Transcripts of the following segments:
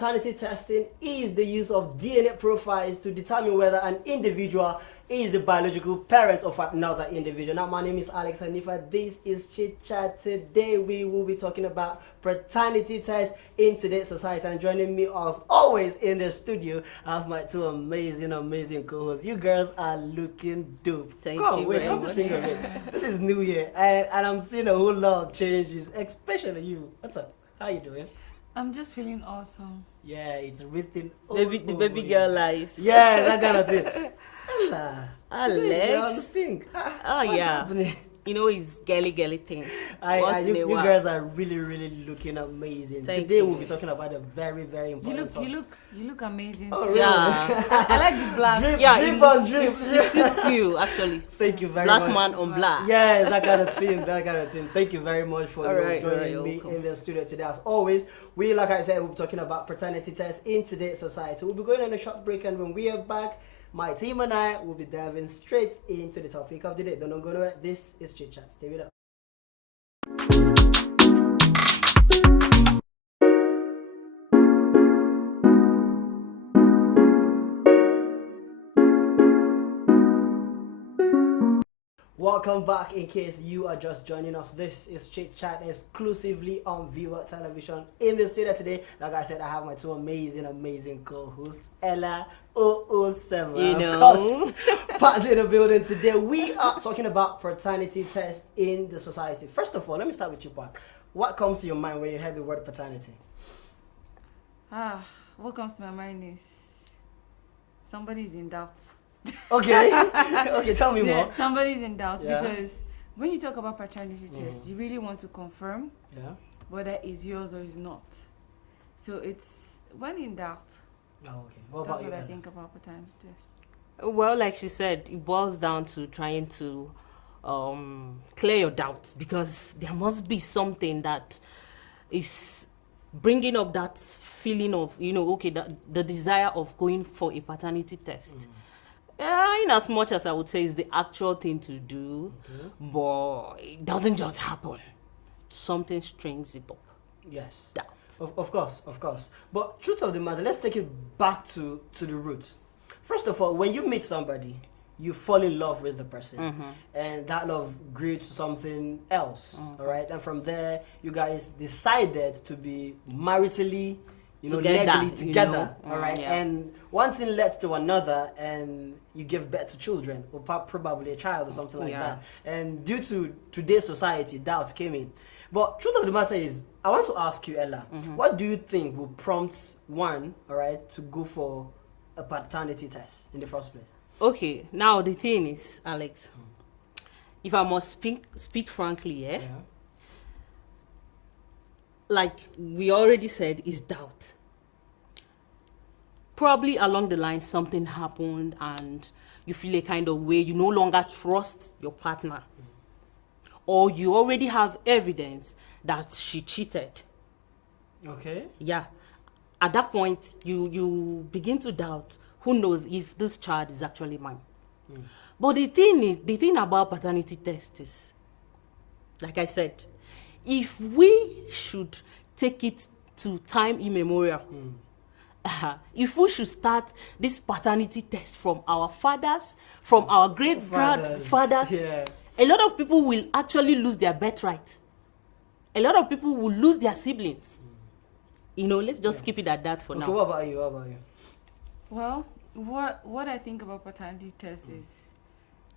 paternity testing is the use of DNA profiles to determine whether an individual is the biological parent of another individual. Now, my name is Alex Hanifa. This is Chit Chat. Today, we will be talking about paternity tests in today's society. And joining me, as always, in the studio, I have my two amazing co-hosts. You girls are looking dope. Thank you very come much. to think of it. This is New Year, and I'm seeing a whole lot of changes, especially you. What's up? How you doing? I'm just feeling awesome. Yeah, it's written. The baby girl life. Yeah, that kind of thing. Alex. Think. Oh What's yeah. happening? You know it's girly thing. You girls are really looking amazing. Thank Today you. we'll be talking about a very important topic. You look amazing. Oh, too. really? Yeah. I like the black. Drip, Yeah, drip it on looks, drip. it suits you actually. Thank you very Black much. man on black. Yes, that kind of thing. Thank you very much for Alright, joining me welcome. in the studio today. As always, like I said, we'll be talking about paternity tests in today's society. We'll be going on a short break, and when we are back, my team and I will be diving straight into the topic of the day. Don't go nowhere. This is Chit Chat. Stay with us. Welcome back. In case you are just joining us, this is Chit Chat exclusively on Viewer Television. In the studio today, like I said, I have my two amazing co-hosts, Ella 007. You Of know. course, part in the building today. We are talking about paternity tests in the society. First of all, let me start with you, Pat. What comes to your mind when you hear the word paternity? What comes to my mind is somebody's in doubt. Okay, okay, tell me Yeah, more. somebody's in doubt Yeah. because when you talk about paternity test, you really want to confirm Yeah. whether it's yours or it's not. So it's when in doubt. Oh, okay. What That's about you? what I Ella? think about paternity test. Well, like she said, it boils down to trying to clear your doubts because there must be something that is bringing up that feeling of, the desire of going for a paternity test. In as much as I would say it's the actual thing to do, but it doesn't just happen. Something strings it up. Yes. Doubt. Of course. But truth of the matter, let's take it back to the root. First of all, when you meet somebody, you fall in love with the person, and that love grew to something else. All right, and from there, you guys decided to be maritally, legally together. All right, yeah. and one thing led to another, and you give birth to children, or probably a child or something like Yeah. that. And due to today's society, doubt came in. But truth of the matter is, I want to ask you, Ella, what do you think will prompt one, all right, to go for a paternity test in the first place? Okay, now the thing is, Alex, if I must speak frankly, Yeah. like we already said, is doubt. Probably along the line, something happened and you feel a kind of way, you no longer trust your partner. Or you already have evidence that she cheated. Okay. Yeah. At that point, you begin to doubt, who knows if this child is actually mine. But the thing about paternity test is, like I said, if we should take it to time immemorial, if we should start this paternity test from our fathers, from our great-grandfathers, Yeah. a lot of people will actually lose their birthright. A lot of people will lose their siblings. Let's just keep it at that for Okay, now. what about you? Well, what I think about paternity test is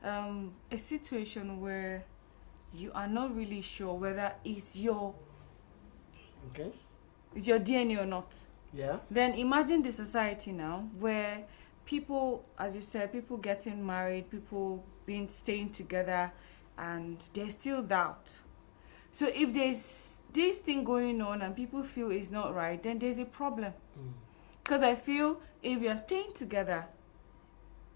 a situation where you are not really sure whether it's your DNA or not. Yeah. Then imagine the society now where people, as you said, people getting married, people staying together, and there's still doubt. So if there's this thing going on and people feel it's not right, then there's a problem. Because I feel if you're staying together,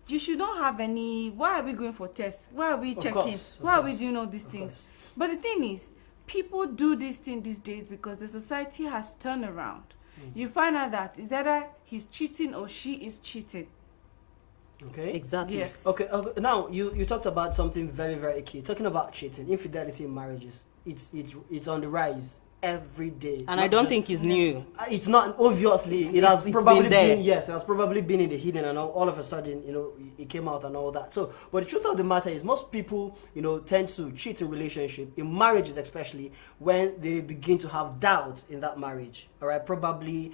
you should not have any, why are we going for tests? Why are we checking? Why are we doing all these things? But the thing is, people do this thing these days because the society has turned around. You find out that it's either he's cheating or she is cheating. Okay. Exactly. Yes. Okay. Now you talked about something very key. Talking about cheating, infidelity in marriages. It's on the rise every day. And I don't think it's new. It's not, obviously. It has It's probably been there. been, yes, it has probably been in the hidden, and all of a sudden, it came out and all that. So, but the truth of the matter is, most people, tend to cheat in relationship, in marriages especially, when they begin to have doubt in that marriage. All right, probably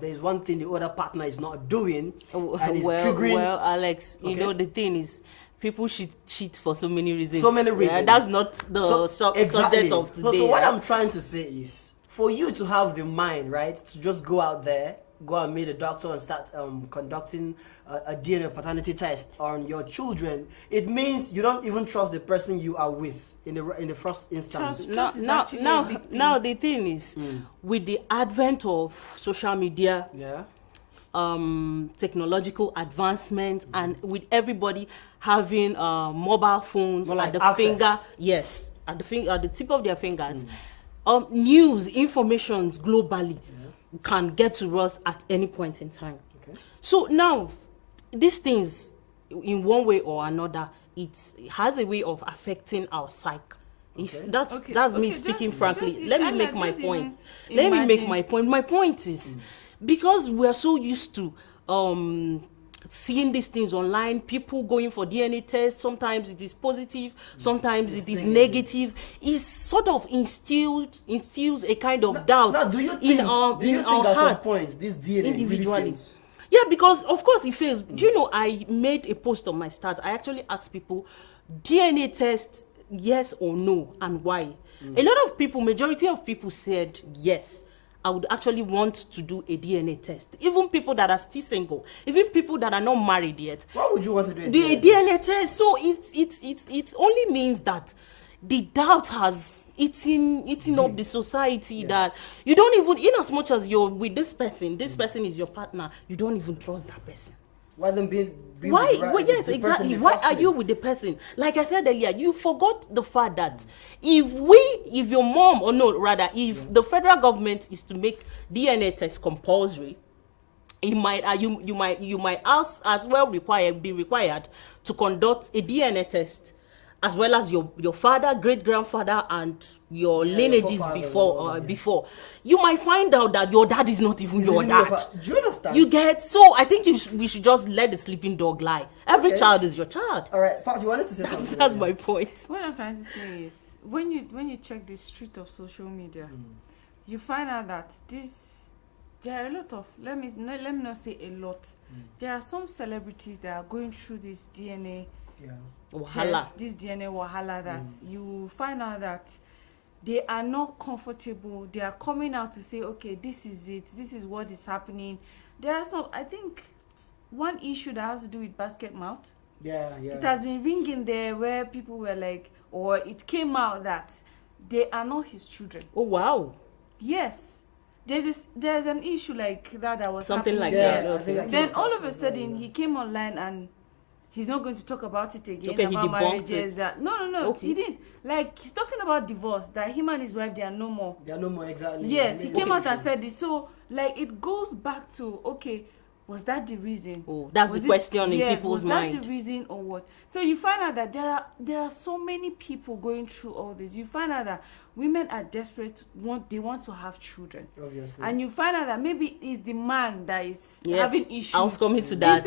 there's one thing the other partner is not doing, and it's triggering. Well, Alex, the thing is, people should cheat for so many reasons. So many reasons. Yeah, that's not the Exactly. subject of today. So what I'm trying to say is, for you to have the mind, right, to just go out there, go and meet a doctor and start conducting a DNA paternity test on your children, it means you don't even trust the person you are with in the first instance. Now the thing is, with the advent of social media, technological advancement, and with everybody having mobile phones More like at the access. finger, yes, at the tip of their fingers, news, informations globally can get to us at any point in time. Okay. So now, these things, in one way or another, it has a way of affecting our psyche. If Okay. that's me speaking frankly. Let me make my point. Let me make my point. My point is, because we are so used to seeing these things online, people going for DNA tests, sometimes it is positive, sometimes it is negative. It sort of instills a kind of doubt Now, do you think, in our at some hearts point this DNA individually. really fails? Yeah, because of course it fails. Do you know, I made a post on my start. I actually asked people, DNA test, yes or no, and why? A lot of people, majority of people said yes. I would actually want to do a DNA test. Even people that are still single, even people that are not married yet. Why would you want to do The DNA test? So it only means that the doubt has eaten up the society, that you don't even, in as much as you're with this person is your partner, you don't even trust that person. Why them be Why? with the Well, yes, the person exactly. in the Why first are you place? with the person? Like I said earlier, you forgot the fact that if your mom, or no, rather, if the federal government is to make DNA test compulsory, it might you might as well be required to conduct a DNA test, as well as your father, great grandfather, and your lineages before. You might find out that your dad is not even Is your even dad. do you understand? You get, so I think we should just let the sleeping dog lie. Every Okay. child is your child. All right, Pat, you wanted to say something. That's yeah? my point. What I'm trying to say is, when you check the street of social media, you find out that there are a lot of, let me not say a lot. There are some celebrities that are going through this DNA Wahala. test, this DNA wahala, that you find out that they are not comfortable. They are coming out to say, okay, this is it. This is what is happening. There are some, I think, one issue that has to do with basket mouth. Yeah. It has been ringing there where people were like, or it came out that they are not his children. Oh wow. Yes. There's an issue like that was Something happening. like Yeah, that. I think I Okay. came Then across all of a as well, sudden he came online and he's not going to talk about it again. Okay, he about debunked marriages. it. No, Okay. he didn't. Like, he's talking about divorce, that him and his wife, they are no more. They are no more, exactly. Yes, he came out and Okay. said this. So, like, it goes back to, okay, was that the reason? Oh, that's the question in people's mind. Was that the reason or what? So you find out that there are so many people going through all this. You find out that women are desperate, they want to have children. Obviously. And you find out that maybe it's the man that is Yes, having issues. I was coming to that.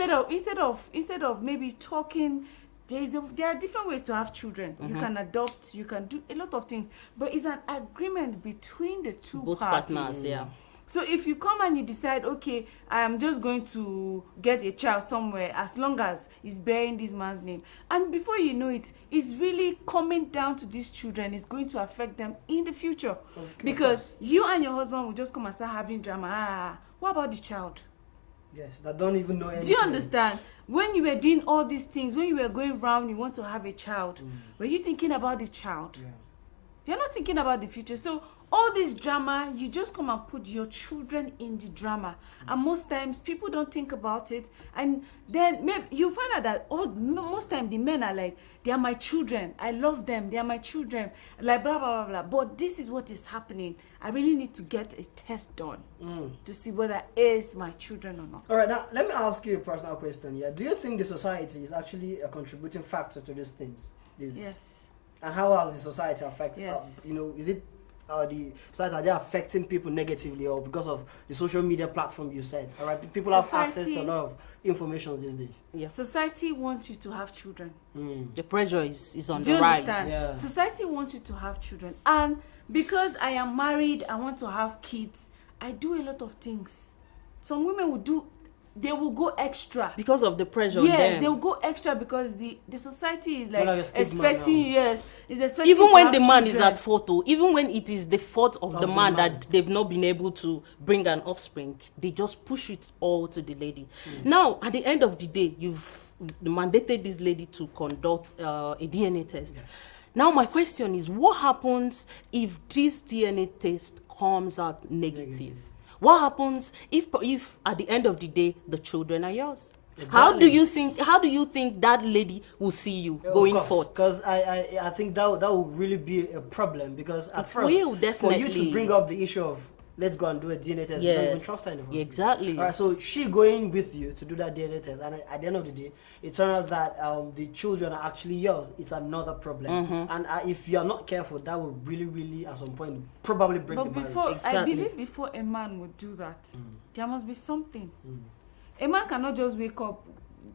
Instead of maybe talking, there are different ways to have children. You can adopt, you can do a lot of things, but it's an agreement between the two Both parties. partners, yeah. So if you come and you decide, okay, I am just going to get a child somewhere, as long as it's bearing this man's name, and before you know it, it's really coming down to these children. It's going to affect them in the future, because you and your husband will just come and start having drama. What about the child? Yes, that don't even know anything. Do you understand? When you were doing all these things, when you were going round, you want to have a child, were you thinking about the child? Yeah. You're not thinking about the future. So all this drama, you just come and put your children in the drama. And most times people don't think about it. And then maybe you find out that most time the men are like, they are my children. I love them. They are my children. Like blah, blah, blah, blah. But this is what is happening. I really need to get a test done to see whether it's my children or not. All right, now let me ask you a personal question. Yeah, do you think the society is actually a contributing factor to these things? Yes. And how has the society affected? Yes. Is it the society, are they affecting people negatively or because of the social media platform you said? All right, people have access to a lot of information these days. Yeah. Society wants you to have children. The pressure is on Do the you rise. understand? Yeah. Society wants you to have children, and because I am married, I want to have kids. I do a lot of things. Some women they will go extra Because of the pressure on yes them. they will go extra because the society is Well, like like a stigma expecting now. yes is expecting Even to when have the man is children. at fault, oh, even when it is the fault of the Of the man man. that they've not been able to bring an offspring, they just push it all to the lady. Now, at the end of the day, you've mandated this lady to conduct a DNA test. Now, my question is, what happens if this DNA test comes out negative? What happens if at the end of the day the children are yours? How do you think that lady will see you going forth? Because I think that will really be a problem because at It first will, for you to definitely. bring up the issue of let's go and do a DNA test, you don't even Yes. trust her in the first place. Exactly. All right, so she going with you to do that DNA test, and at the end of the day, it turned out that the children are actually yours. It's another problem, and if you are not careful, that will really at some point probably break But the marriage. before I Exactly. believe before a man would do that, there must be something. A man cannot just wake up.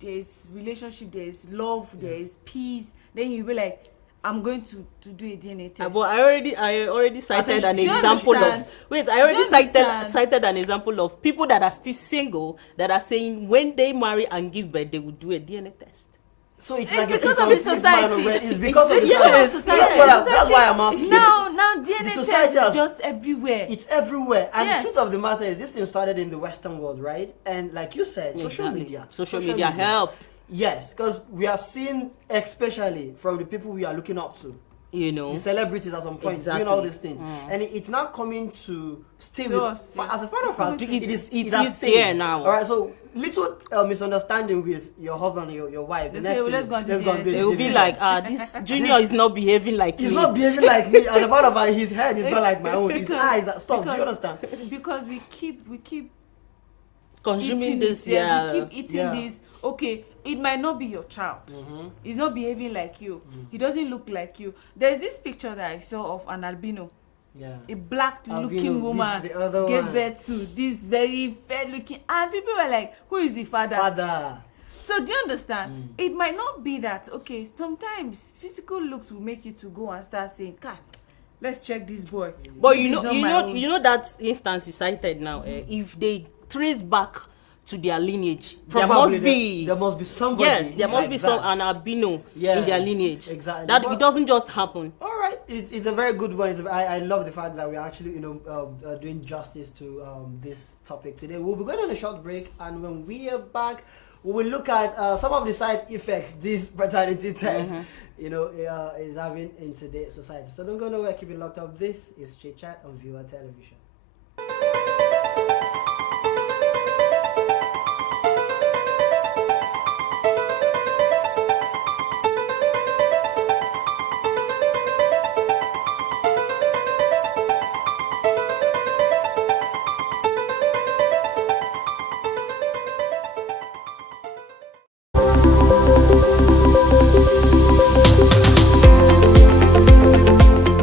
There is relationship, there is love, there is peace. Then you be like, I'm going to do a DNA test. But I already cited an do you example understand? I already Do you understand? cited an example of people that are still single that are saying when they marry and give birth they will do a DNA test. So it's It's like because a of the conceived man society. already. It's because of the Yes, society. yes. That's why I'm asking. Now DNA The test society has- is just everywhere. It's everywhere, and Yes. the truth of the matter is, this thing started in the Western world, right? And like you said, social Exactly. media. Social media helped. Yes, because we are seeing, especially from the people we are looking up to, You know. the celebrities at some point Exactly. doing all these things, and it's not coming to stay To with us, yes. as a matter of fact, It is has there stayed. now. All right, so little misunderstanding with your husband and your wife. They The say, next well, thing let's is, go and do let's go and do DNA a They will be DNA like, test. this junior is not behaving like He's me. not behaving like me. As a matter of fact, his head is not like my own. His eyes are stop. Do you because- understand? Because we keep Consuming eating this, it. Yes, yeah. we keep eating Yeah. this. Okay, it might not be your child. He's not behaving like you. He doesn't look like you. There's this picture that I saw of an albino, Yeah. a black Albino looking with woman the other gave one. birth to this very fair looking, and people were like, who is the father? Father. So do you understand? It might not be that. Okay, sometimes physical looks will make you to go and start saying, God, let's check this boy. But This is not my own." you know that instance you cited now. If they trace back to their lineage, Probably there must be somebody. yes, there must like be that. some an albino in their Yes, lineage. exactly. That But- it doesn't just happen. All right, it's a very good one. I love the fact that we're actually doing justice to this topic today. We'll be going on a short break, and when we are back, we will look at some of the side effects this paternity test is having in today's society. So don't go nowhere. Keep it locked up. This is Chit Chat on Viewer Television.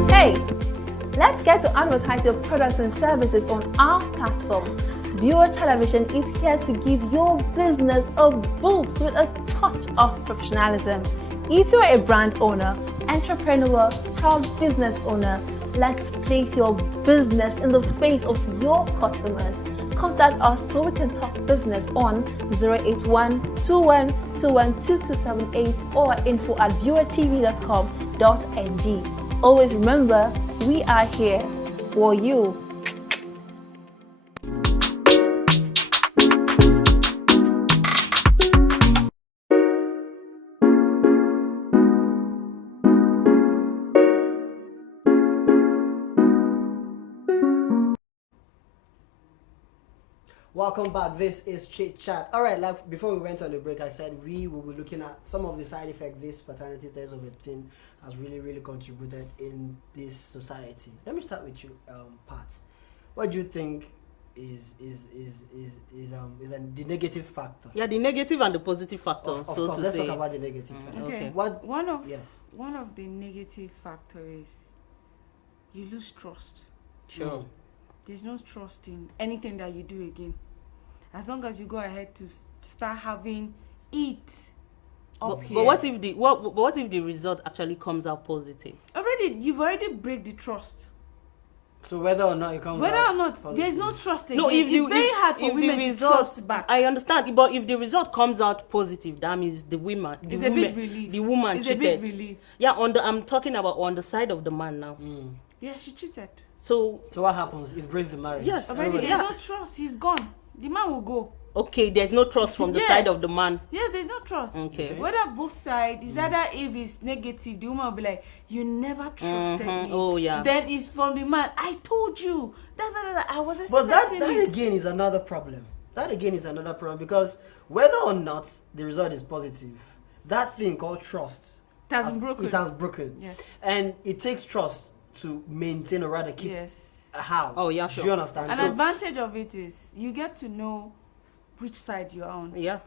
Hey, let's get to advertise your products and services on our platform. Viewer Television is here to give your business a boost with a touch of professionalism. If you're a brand owner, entrepreneur, proud business owner, let's place your business in the face of your customers. Contact us so we can talk business on 081 2121 2278 or info@viewertv.com.ng. Always remember, we are here for you. Welcome back. This is Chit Chat. All right, like before we went on the break, I said we will be looking at some of the side effects this paternity test of a thing has really contributed in this society. Let me start with you, Pat. What do you think is the negative factor? Yeah, the negative and the positive factor, Of so course, to let's say. talk about the negative factor. Okay. Okay. What? One of Yes. the negative factor is you lose trust. Sure. There's no trust in anything that you do again. As long as you go ahead to start having it up here. But what if the result actually comes out positive? You've already break the trust. So whether or not it comes out positive. There's no trust again. No, It's very hard for women to trust back. I understand, but if the result comes out positive, that means the woman, It's a big relief. the woman It's cheated. a big relief. Yeah, I'm talking about on the side of the man now. Yeah, she cheated. So what happens? It breaks the marriage. yes, Already, yeah. there's no trust. He's gone. The man will go. Okay, there's no trust from the Yes. side of the man. Yes, there's no trust. Okay. Whether both sides, is either if it's negative, the woman will be like, you never trusted me. Oh, yeah. Then it's from the man, I told you. I was But expecting that it. again is another problem. That again is another problem because whether or not the result is positive, that thing called trust It has been broken. It has broken. Yes. And it takes trust to maintain or rather keep Yes. a house. Oh, yeah, sure. Do you understand? An So- advantage of it is you get to know which side you're on. Yeah.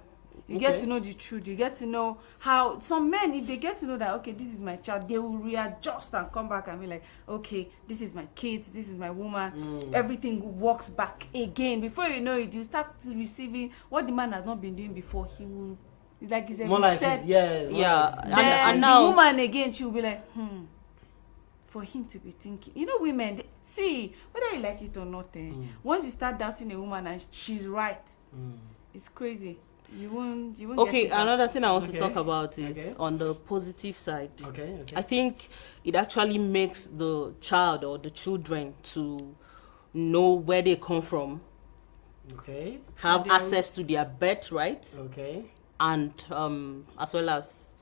You get Okay. to know the truth. You get to know how some men, if they get to know that, okay, this is my child, they will readjust and come back and be like, okay, this is my kids, this is my woman. Everything works back again. Before you know it, you start receiving what the man has not been doing before. He will, it's like he's a more like reset. it's, yes, more Yeah, like it's- Then and the now- woman again, she will be like, for him to be thinking. You know, women, see, whether you like it or not, once you start doubting a woman and she's right, it's crazy. You won't Okay, get it back. another thing I want to Okay. talk about is Okay. on the positive side. Okay. I think it actually makes the child or the children to know where they come from, Okay. have Their access to their birthright, Okay. and as well as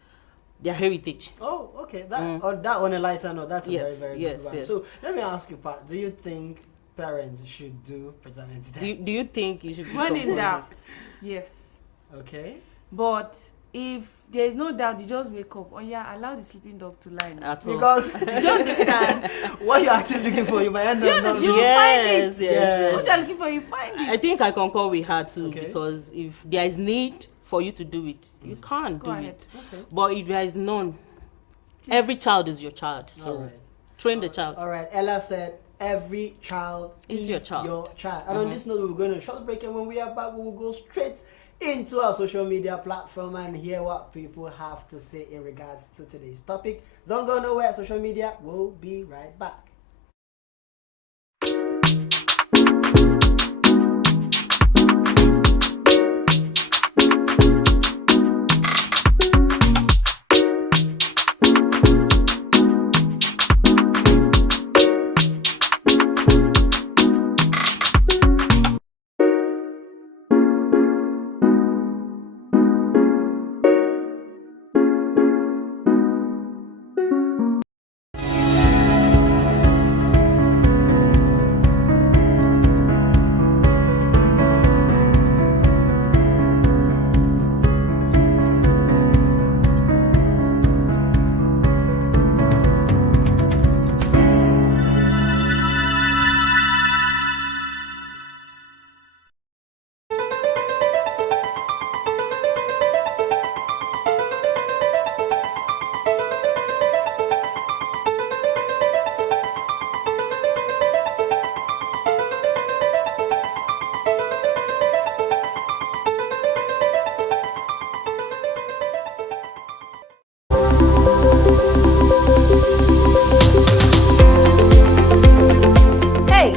their heritage. Oh, okay. That on a lighter note, that's a Yes, very, very yes, good one. yes. So let me ask you, Pat, do you think parents should do paternity test? Do you think you should be When in compulsory? doubt, yes. Okay. But if there is no doubt, you just wake up. Oh yeah, allow the sleeping dog to lie. Now. At all. Because Do you understand? what you're actually looking for, you might end up not You looking. find yes, it. yes, What yes. you're looking for, you find I it. think I concur with her too, Okay. because if there is need for you to do it, you can't Go do ahead. it. Okay. But if there is none, Please. every child is your child. So All right. train the child. All right. Ella said every child Is your child. And on this note, we're going to a short break, and when we are back, we will go straight into our social media platform and hear what people have to say in regards to today's topic. Don't go nowhere. Social media. We'll be right back. Hey,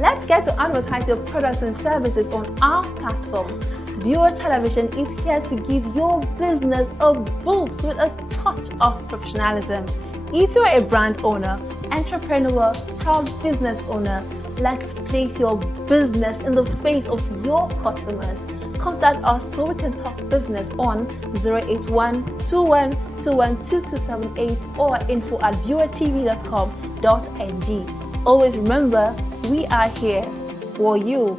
let's get to advertise your products and services on our platform. Viewer Television is here to give your business a boost with a touch of professionalism. If you're a brand owner, entrepreneur, proud business owner, let's place your business in the face of your customers. Contact us so we can talk business on 081 21212278 or info@viewertv.com.ng. Always remember, we are here for you.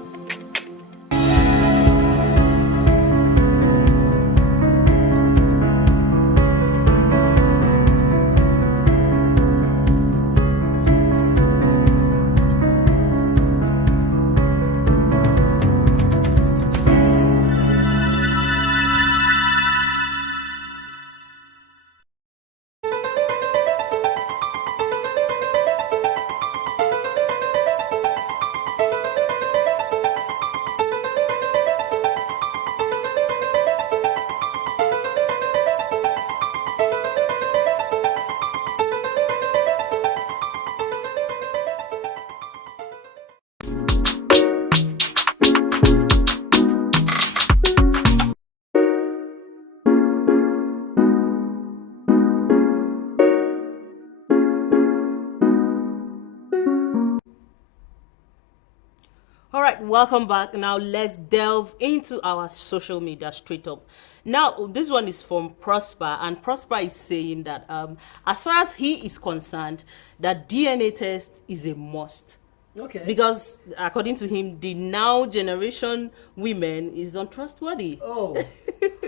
welcome back. Now let's delve into our social media straight up. Now this one is from Prosper, and Prosper is saying that as far as he is concerned, that DNA test is a must. Okay. Because according to him, the now generation women is untrustworthy. Oh.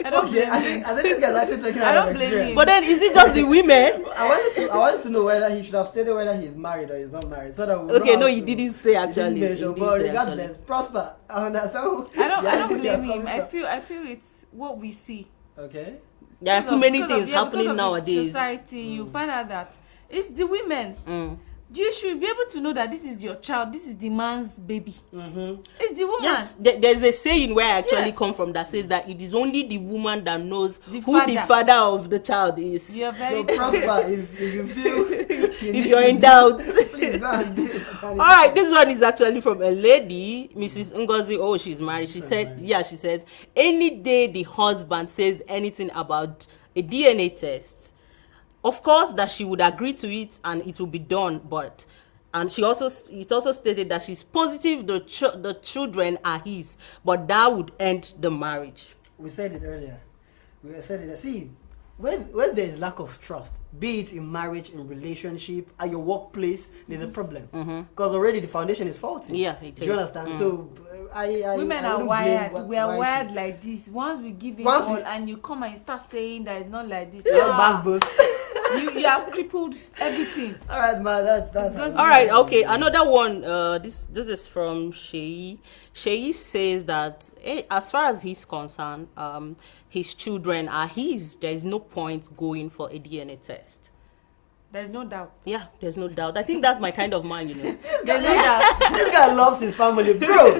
I don't Okay. blame I him. think this guy's actually talking I out don't of blame experience. him. But then is it just the women? I wanted to know whether he should have stated whether he's married or he's not married, so that we Okay, know no, how he to- didn't say he actually. didn't mention, He didn't but say regardless, actually. Prosper. I understand. I don't Yeah, blame you're him. I coming feel it's what we see. from. Okay. There are too many Because of- things yeah, happening because of the nowadays. Society, you find out that it's the women. You should be able to know that this is your child. This is the man's baby. It's the woman. Yes, there's a saying where I actually Yes. come from that says that it is only the woman that knows The who the father. father of the child is. You're So very Prosper, if you feel If you're in doubt. please go and do it. All right, this one is actually from a lady, Mrs. Ngozi. Oh, she's married. She said, she says, any day the husband says anything about a DNA test, of course that she would agree to it and it will be done, but it also stated that she's positive the children are his, but that would end the marriage. We said it earlier. We said it. See, when there is lack of trust, be it in marriage, in relationship, at your workplace, there's a problem. Because already the foundation is faulty. Yeah, it Do you is. understand? So women I are wouldn't wired. blame We are why wired she- like this. Once we give it Once all, we- and you come and start saying that it's not like this. Yeah, Bass you have crippled everything. All right, man. That's going to All right, okay. Another one. This is from Sheyi. Sheyi says that as far as he's concerned, his children are his. There is no point going for a DNA test. There's no doubt. Yeah, there's no doubt. I think that's my kind of man, you know. There's no doubt. This guy loves his family, bro.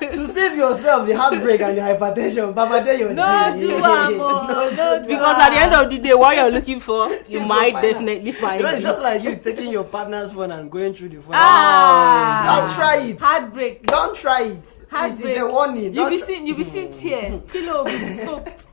To save yourself the heartbreak and the hypertension, Baba, there you No do amo. No do Because at the end of the day, what you're looking for, you You'll might find out. definitely find You know, it's it. just like you taking your partner's phone and going through the phone. Ah. Don't try it. Heartbreak. Don't try it. Heartbreak. It's a warning. You Don't be try- seeing tears. Pillow will be soaked.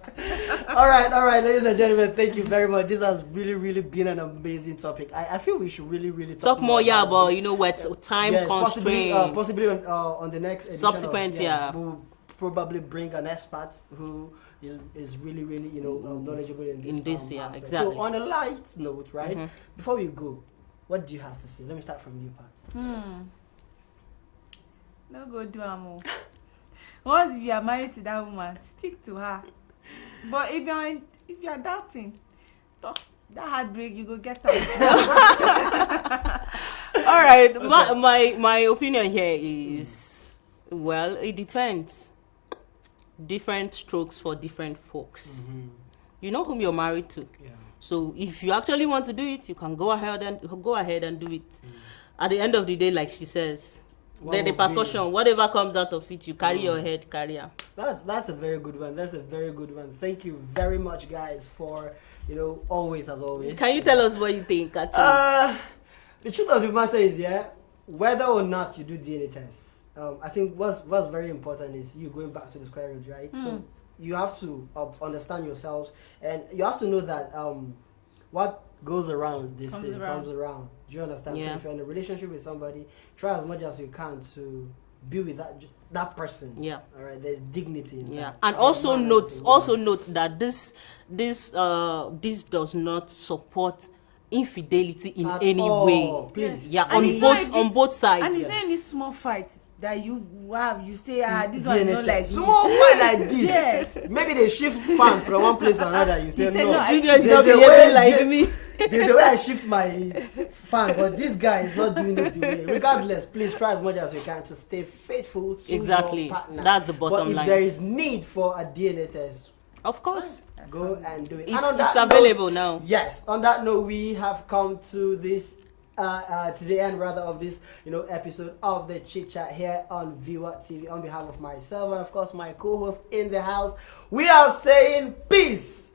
all right, ladies and gentlemen, thank you very much. This has really been an amazing topic. I feel we should really Talk more, yeah, about but you know what, time yes, constraint. possibly on the next edition Subsequent, of, yeah. We'll probably bring an expert who is really knowledgeable in this. Yeah, aspect. exactly. So on a light note, right? Before we go, what do you have to say? Let me start from you, Pat. No go do amo. Once you are married to that woman, stick to her. But if you're doubting, that heartbreak you go get out. All right, my opinion here is, well, it depends. Different strokes for different folks. You know whom you're married to. Yeah. So if you actually want to do it, you can go ahead and do it. At the end of the day, like she says, What the will be- repercussion, whatever comes out of it, you carry your head, carry on. That's a very good one. That's a very good one. Thank you very much, guys, for always as always. Can you tell us what you think, actually? The truth of the matter is, whether or not you do DNA tests, I think what's very important is you going back to the square root, right? So you have to understand yourselves, and you have to know that what goes around comes around. Do you understand? Yeah. So if you're in a relationship with somebody, try as much as you can to be with that person. Yeah. All right. There's dignity in Yeah, that. and As a also man, note as a woman. that this does not support infidelity in At any all, way. please. Yeah, And it's not a on big- both sides. And it's not any small fight that you have. You say, this one is DNA not like test. this. Small fight like this. Yes. Maybe they shift fan from one place to another. You say, say, no. no, Junior is There's not a way behaving like J- me. There's a way I shift my fan, but this guy is not doing it the way. Regardless, please try as much as you can to stay faithful to Exactly. your partner. That's the bottom but if line. there is need for a DNA test, Of course, go and do it. it's, And on that available note, now. Yes. On that note, we have come to this to the end rather of this episode of the Chit Chat here on Viewer TV. On behalf of myself and of course my co-host in the house, we are saying peace.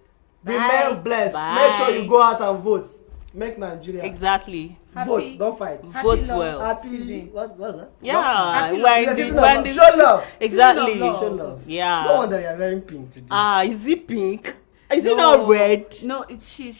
Bye. Remain blessed. Bye. Make sure you go out and vote. Make Nigeria Exactly. vote. Happy- Don't fight. Happy Vote love well. Happy. season. What's that? Yeah, Happy we're love. in Yes, the- season we're of in love. this- Show love. Exactly. Season of love. Show love. Yeah. No wonder you're wearing pink today. Is it pink? Is it not red? No, it's she.